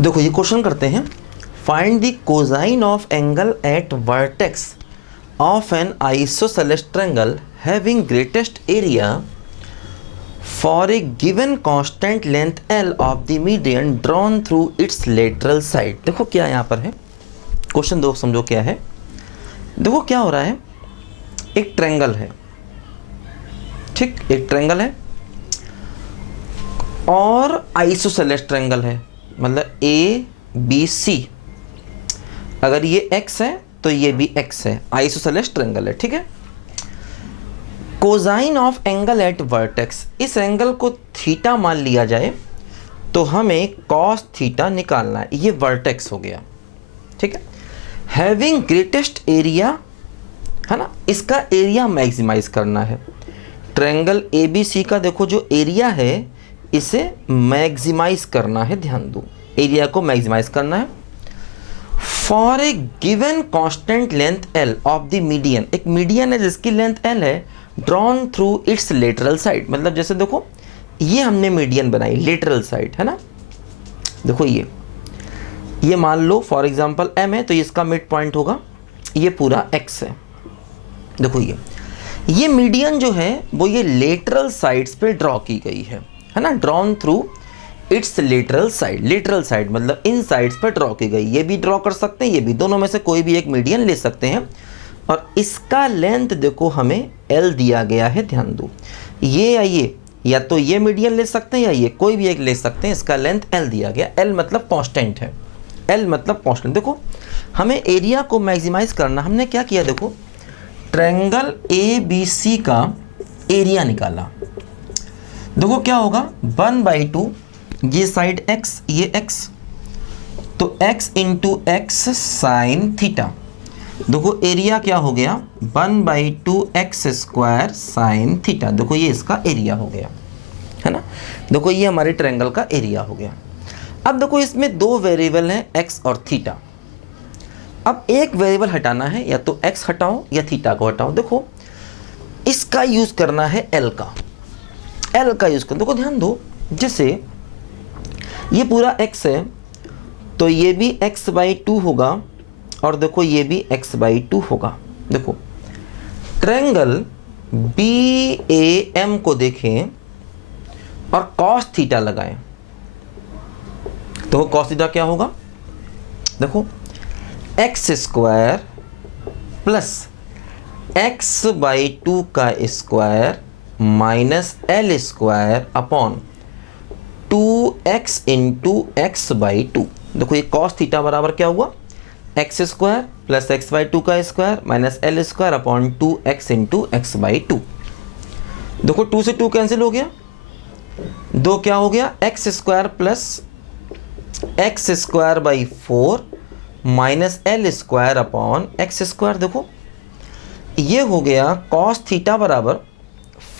देखो ये क्वेश्चन करते हैं, find the cosine of angle eight vertex of N isosceles triangle having greatest area for a given constant length L of the median drawn through it's lateral side. देखो क्या यहाँ पर है, question दो समझो क्या है। देखो क्या हो रहा है, एक ट्रायंगल है, ठीक, एक ट्रायंगल है और आइसोसेलेस ट्रायंगल है, मतलब ए बी सी। अगर ये x है तो ये भी x है, आइसोसेलेस ट्रायंगल है, ठीक है। Cosine of angle eight vertex, इस एंगल को थीटा मान लिया जाए तो हमें कॉस थीटा निकालना है, ये वर्टेक्स हो गया, ठीक है। हैविंग ग्रेटेस्ट एरिया है ना, इसका एरिया मैक्सिमाइज करना है। ट्रायंगल ए बी सी का देखो जो एरिया है इसे मैक्सिमाइज करना है, ध्यान दो, एरिया को मैक्सिमाइज करना है। For a given constant length L of the median, एक मीडियन है जिसकी लेंथ एल है, drawn through it's lateral side, मतलब जैसे देखो ये हमने मीडियन बनाई लेटरल साइड, है ना। देखो ये मान लो फॉर एग्जांपल m है तो इसका मिड पॉइंट होगा, ये पूरा x है। देखो ये मीडियन जो है वो ये लेटरल साइड्स पे ड्रॉ की गई है ना, drawn through it's lateral side. Lateral side मतलब इन साइड्स पर ड्रॉ की गई, ये भी ड्रॉ कर सकते हैं, ये भी, दोनों में से कोई भी एक मीडियन ले सकते हैं। और इसका लेंथ देखो हमें L दिया गया है, ध्यान दो, ये या ये, या तो ये मीडियन ले सकते हैं या ये, कोई भी एक ले सकते हैं। इसका लेंथ L दिया गया, L मतलब कांस्टेंट है, L मतलब कांस्टेंट। देखो हमें एरिया को मैक्सिमाइज करना, हमने क्या किया, देखो ट्रायंगल ABC का एरिया निकाला। देखो क्या होगा, 1/2, ये साइड x, ये x, तो x into x sine theta. देखो एरिया क्या हो गया, 1/2 एक्स स्क्वायर साइन थीटा। देखो ये इसका एरिया हो गया, है ना। देखो ये हमारे ट्रायंगल का एरिया हो गया। अब देखो इसमें दो वेरिएबल हैं, x और थीटा। अब एक वेरिएबल हटाना है, या तो x हटाओ या थीटा को हटाओ। देखो इसका यूज करना है L का यूज करना। देखो ध्यान दो, जैसे ये पूरा x है तो ये भी x/2 होगा, और देखो ये भी x/2 होगा। देखो ट्रायंगल BAM को देखें और cos थीटा लगाएं, तो cos थीटा क्या होगा, देखो x स्क्वायर प्लस x/2 का square minus L square upon 2x into x/2। देखो ये cos थीटा बराबर क्या हुआ, x स्क्वायर प्लस x/2 का square minus L square upon 2x into x/2। देखो 2 से 2 कैंसिल हो गया, 2 क्या हो गया, x square plus x square by 4 minus L square upon x square. देखो ये हो गया cos थीटा बराबर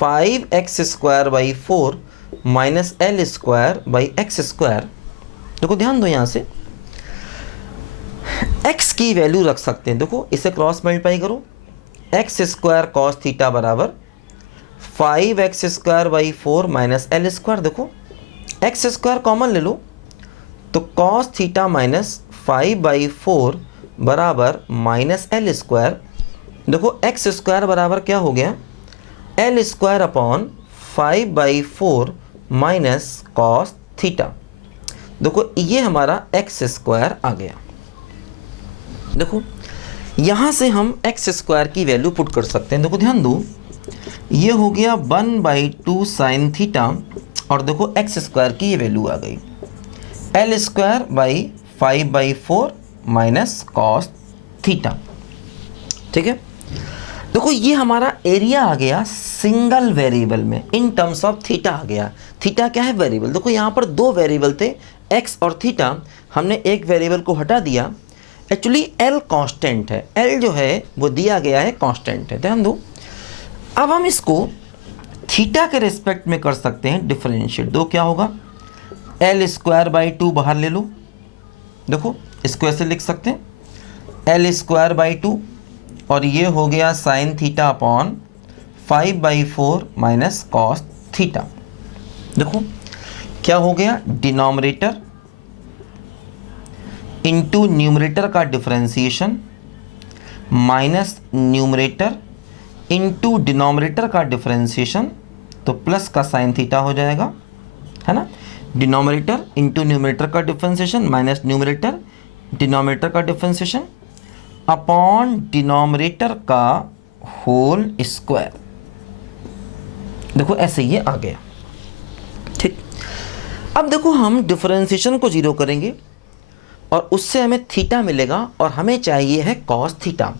5x square by 4 minus L square by x square. देखो ध्यान दो, यहाँ से x की वैल्यू रख सकते हैं। देखो इसे क्रॉस मल्टीप्लाई करो, x स्क्वायर कॉस थीटा बराबर 5x square by 4 minus L square. देखो x स्क्वायर कॉमन ले लो तो कॉस थीटा माइनस 5/4 बराबर माइनस L स्क्वायर। देखो x स्क्वायर बराबर क्या हो गया, L square upon 5/4 minus cos theta. देखो ये हमारा x स्क्वायर आ गया। देखो यहाँ से हम x स्क्वायर की वैल्यू पुट कर सकते हैं। देखो ध्यान दो, ये हो गया 1/2 साइन थीटा, और देखो x स्क्वायर की ये वैल्यू आ गई L square by 5/4 minus cos theta, ठीक है। देखो ये हमारा एरिया आ गया सिंगल वेरिएबल में, इन टर्म्स ऑफ थीटा आ गया। थीटा क्या है, वेरिएबल। देखो यहाँ पर दो वेरिएबल थे, x और थीटा, हमने एक वेरिएबल को हटा दिया। एक्चुअली L कांस्टेंट है, L जो है वो दिया गया है कांस्टेंट है, ध्यान दो। अब हम इसको थीटा के रिस्पेक्ट में कर सकते हैं डिफरेंशिएट। दो क्या होगा, L स्क्वायर बाई 2 बाहर ले लो। देखो इसको ऐसे लिख सकते हैं, L स्क्वायर बाई 2, और ये हो गया sine theta upon 5/4 minus cos theta. देखो क्या हो गया, डिनोमिनेटर इंटू न्यूमरेटर का differentiation minus numerator into denominator का डिफरेंशिएशन, तो प्लस का साइन थीटा हो जाएगा, है ना। डिनोमिनेटर इंटू न्यूमरेटर का डिफरेंशिएशन माइनस न्यूमरेटर डिनोमिनेटर का डिफरेंशिएशन अपॉन डिनोमिनेटर का होल स्क्वायर। देखो ऐसे ये आ गया, ठीक। अब देखो हम डिफरेंशिएशन को जीरो करेंगे और उससे हमें थीटा मिलेगा और हमें चाहिए है कॉस थीटा।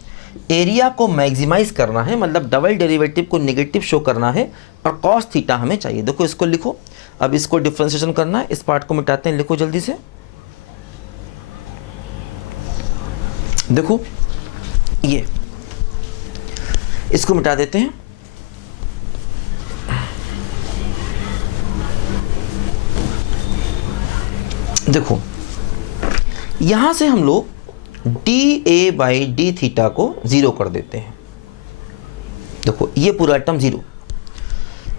एरिया को मैक्सिमाइज करना है, मतलब डबल डेरिवेटिव को नेगेटिव शो करना है और कॉस थीटा हमें चाहिए। देखो इसको लिखो, अब इसको डिफरेंशिएशन करना है, इस पार्ट को मिटाते हैं, लिखो जल्दी से। देखो ये इसको मिटा देते हैं, देखो यहां से हम लोग D A by D theta को जीरो कर देते हैं। देखो ये पूरा टर्म जीरो,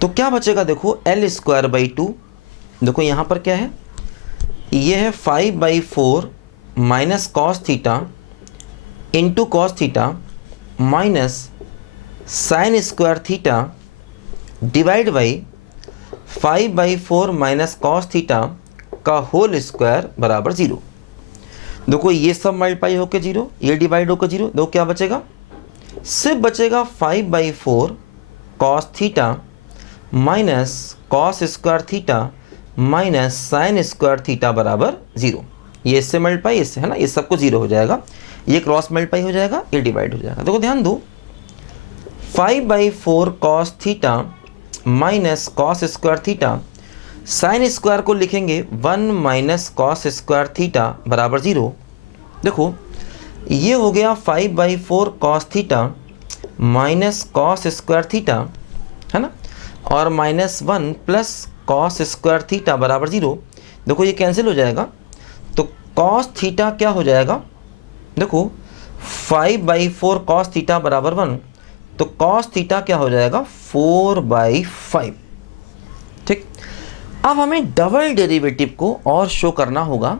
तो क्या बचेगा, देखो एल स्क्वायर बाई टू। देखो यहां पर क्या है, ये है 5/4 minus cos theta into cos theta minus sine square theta divide by 5/4 minus cos theta का होल स्क्वायर बराबर जीरो। देखो ये सब मल्टीप्लाई होकर जीरो, ये डिवाइड होकर जीरो, देखो क्या बचेगा, सिर्फ बचेगा 5/4 cos theta minus cos square theta minus sine square theta बराबर जीरो। ये इससे मल्टीप्लाई इससे, है ना, ये सबको जीरो हो जाएगा, ये क्रॉस मल्टीप्लाई हो जाएगा, ये डिवाइड हो जाएगा। देखो ध्यान दो, 5/4 cos theta minus cos square theta, sine square को लिखेंगे 1 माइनस कॉस स्क्वायर थीटा बराबर जीरो। देखो ये हो गया 5/4 cos theta minus cos square theta, है ना, और -1 प्लस कॉस स्क्वायर थीटा बराबर जीरो। देखो ये कैंसिल हो जाएगा, तो कॉस थीटा क्या हो जाएगा, देखो 5/4 कॉस थीटा बराबर 1, तो कॉस थीटा क्या हो जाएगा 4/5, ठीक। अब हमें डबल डेरिवेटिव को और शो करना होगा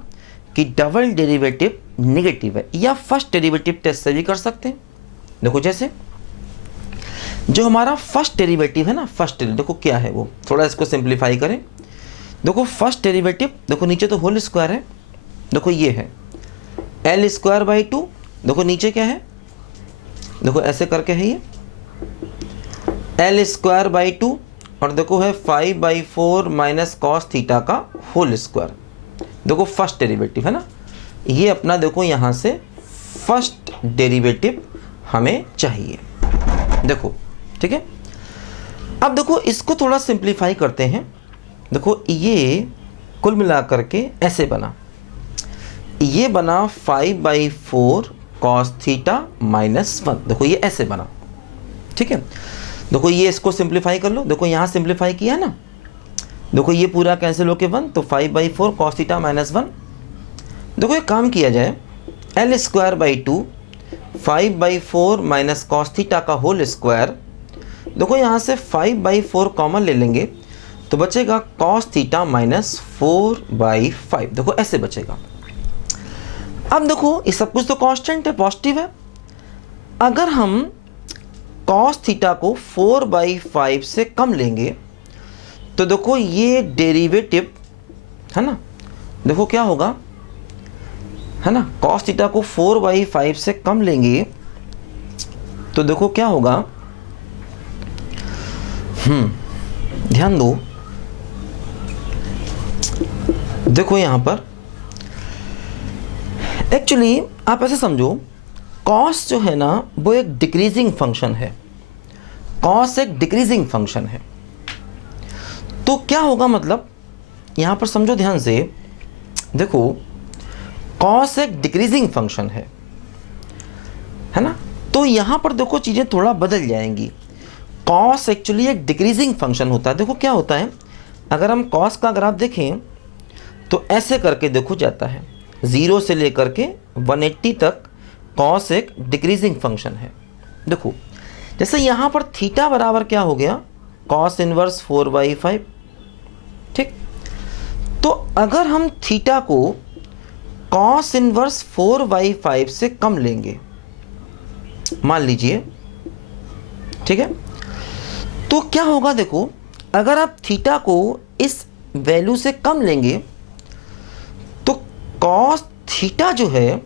कि डबल डेरिवेटिव नेगेटिव है, या फर्स्ट डेरिवेटिव टेस्ट से भी कर सकते हैं। देखो जैसे जो हमारा फर्स्ट डेरिवेटिव है ना, फर्स्ट डेरिवेटिव देखो क्या है, वो थोड़ा इसको सिंप्लीफाई करें। देखो फर्स्ट डेरिवेटिव, देखो नीचे तो होल स्क्वायर है, देखो ये है एल स्क्वायर बाई टू, देखो नीचे क्या है, देखो ऐसे करके है ये एल स्क्वायर बाई टू, और देखो है 5/4 माइनस कॉस थीटा का होल स्क्वायर। देखो फर्स्ट डेरिवेटिव है ना, ये अपना देखो यहाँ से फर्स्ट डेरिवेटिव हमें चाहिए, देखो ठीक है। अब देखो इसको थोड़ा सिंप्लीफाई करते हैं। देखो ये कुल मिला करके ऐसे बना, ये बना 5/4 कॉस थीटा माइनस 1, देखो ये ऐसे बना, ठीक है। देखो ये इसको सिंप्लीफाई कर लो, देखो यहाँ सिंप्लीफाई किया ना, देखो ये पूरा कैंसिल होके 1, तो 5/4 कॉस थीटा माइनस 1। देखो एक काम किया जाए, L square by two 5/4 minus cos theta का होल स्क्वायर, देखो यहाँ से 5/4 कॉमन ले लेंगे, तो बचेगा कॉस थीटा माइनस 4/5, देखो ऐसे बचेगा। अब देखो ये सब कुछ तो कांस्टेंट है, पॉजिटिव है। अगर हम कॉस थीटा को 4/5 से कम लेंगे तो देखो ये डेरिवेटिव है ना, देखो क्या होगा, है ना, कॉस थीटा को 4/5 से कम लेंगे तो देखो क्या होगा, ध्यान दो, देखो यहां पर एक्चुअली आप ऐसे समझो, कॉस जो है ना वो एक डिक्रीजिंग फंक्शन है, कॉस एक डिक्रीजिंग फंक्शन है। तो क्या होगा, मतलब यहां पर समझो ध्यान से, देखो कॉस एक डिक्रीजिंग फंक्शन है ना, तो यहां पर देखो चीजें थोड़ा बदल जाएंगी। कॉस एक्चुअली एक डिक्रीजिंग फंक्शन होता है। देखो क्या होता है, अगर हम कॉस का ग्राफ देखें तो ऐसे करके देखो जाता है, 0 से लेकर के 180 तक कॉस एक डिक्रीजिंग फंक्शन है। देखो जैसे यहाँ पर थीटा बराबर क्या हो गया, कॉस इनवर्स 4/5, ठीक। तो अगर हम थीटा को कॉस इनवर्स 4/5 से कम लेंगे, मान लीजिए, ठीक है। तो क्या होगा, देखो अगर आप थीटा को इस वैल्यू से कम लेंगे तो कॉस थीटा जो है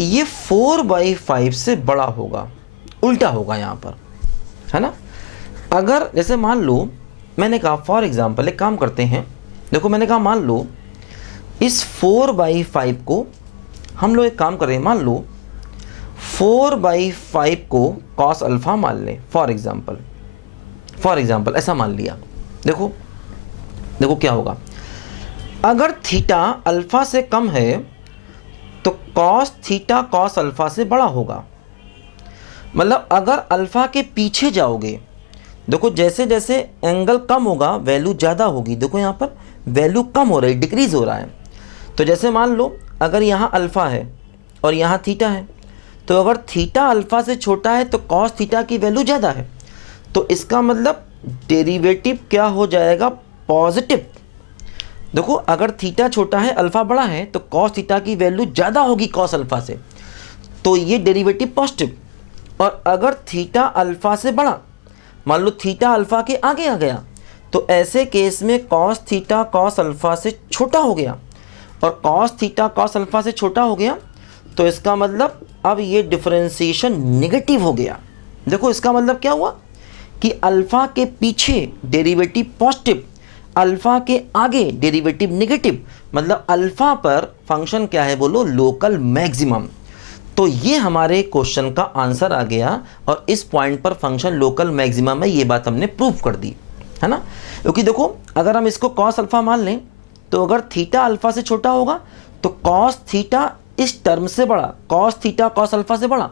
ये 4/5 से बड़ा होगा, उल्टा होगा यहाँ पर, है ना। अगर जैसे मान लो मैंने कहा फॉर एग्जांपल एक काम करते हैं, देखो मैंने कहा मान लो इस 4/5 को हम लोग एक काम करें, मान लो 4/5 को कॉस अल्फ़ा मान लें, फॉर एग्जांपल ऐसा मान लिया। देखो देखो क्या होगा, अगर थीटा अल्फ़ा से कम है तो कॉस थीटा कॉस अल्फ़ा से बड़ा होगा। मतलब अगर अल्फ़ा के पीछे जाओगे, देखो जैसे जैसे एंगल कम होगा वैल्यू ज़्यादा होगी। देखो यहाँ पर वैल्यू कम हो रही है, डिक्रीज़ हो रहा है। तो जैसे मान लो अगर यहाँ अल्फ़ा है और यहाँ थीटा है, तो अगर थीटा अल्फ़ा से छोटा है तो कॉस थीटा की वैल्यू ज़्यादा है, तो इसका मतलब डेरिवेटिव क्या हो जाएगा, पॉजिटिव। देखो अगर थीटा छोटा है अल्फ़ा बड़ा है तो कॉस थीटा की वैल्यू ज़्यादा होगी कॉस अल्फ़ा से, तो ये डेरिवेटिव पॉजिटिव। और अगर थीटा अल्फ़ा से बड़ा, मान लो थीटा अल्फ़ा के आगे आ गया, तो ऐसे केस में कॉस थीटा कॉस अल्फ़ा से छोटा हो गया, और कॉस थीटा कॉस अल्फ़ा से छोटा हो गया तो इसका मतलब अब ये डिफरेंशिएशन नेगेटिव हो गया। देखो इसका मतलब क्या हुआ कि अल्फ़ा के पीछे डेरिवेटिव पॉजिटिव, अल्फ़ा के आगे डेरिवेटिव नेगेटिव, मतलब अल्फ़ा पर फंक्शन क्या है बोलो, लोकल मैक्सिमम। तो ये हमारे क्वेश्चन का आंसर आ गया, और इस पॉइंट पर फंक्शन लोकल मैक्सिमम है, ये बात हमने प्रूव कर दी, है ना। क्योंकि देखो अगर हम इसको कॉस अल्फ़ा मान लें तो अगर थीटा अल्फ़ा से छोटा होगा तो कॉस थीटा इस टर्म से बड़ा, कॉस थीटा कॉस अल्फ़ा से बड़ा,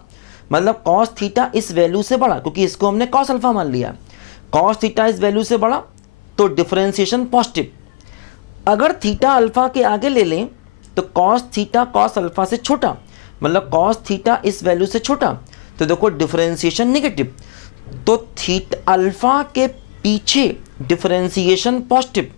मतलब कॉस थीटा इस वैल्यू से बड़ा, क्योंकि इसको हमने कॉस अल्फ़ा मान लिया। कॉस थीटा इस वैल्यू से बड़ा तो डिफरेंशिएशन पॉजिटिव। अगर थीटा अल्फ़ा के आगे ले लें तो कॉस थीटा कॉस अल्फ़ा से छोटा, मतलब कॉस थीटा इस वैल्यू से छोटा, तो देखो डिफरेंशिएशन नेगेटिव। तो थीटा अल्फ़ा के पीछे डिफरेंशिएशन पॉजिटिव,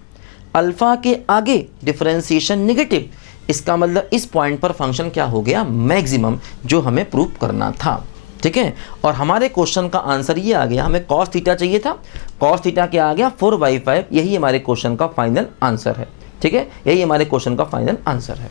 अल्फ़ा के आगे डिफरेंशिएशन नेगेटिव, इसका मतलब इस पॉइंट पर फंक्शन क्या हो गया, मैक्सिमम, जो हमें प्रूव करना था। ठीक है, और हमारे क्वेश्चन का आंसर ये आ गया, हमें कॉस थीटा चाहिए था, कॉस थीटा क्या आ गया 4/5, यही हमारे क्वेश्चन का फाइनल आंसर है। ठीक है, यही हमारे क्वेश्चन का फाइनल आंसर है।